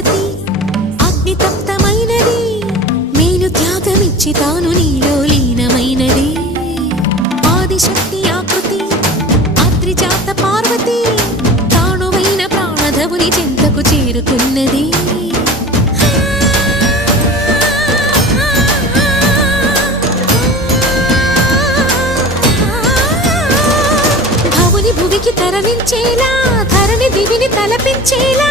సరస్వతి అగ్ని తప్తమైనది నేను త్యాగమిచ్చి తాను నీలో లీనమైనది. ఆదిశక్తి ఆకృతి అద్రిజాత పార్వతి తానువైన ప్రాణధవుని చెంతకు చేరుకున్నది. భవుని భువికి తరలించేలా ధరణి దివిని తలపించేలా